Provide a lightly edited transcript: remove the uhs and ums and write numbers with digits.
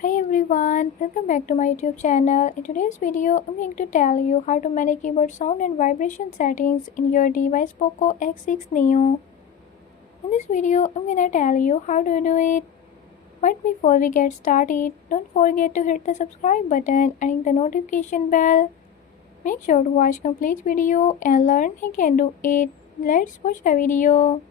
Hi everyone, welcome back to my YouTube channel. In today's video, I'm going to tell you how to manage keyboard sound and vibration settings in your device POCO X6 Neo. In this video, I'm gonna tell you how to do it. But before we get started, don't forget to hit the subscribe button and the notification bell. Make sure to watch complete video and learn how you can do it. Let's watch the video.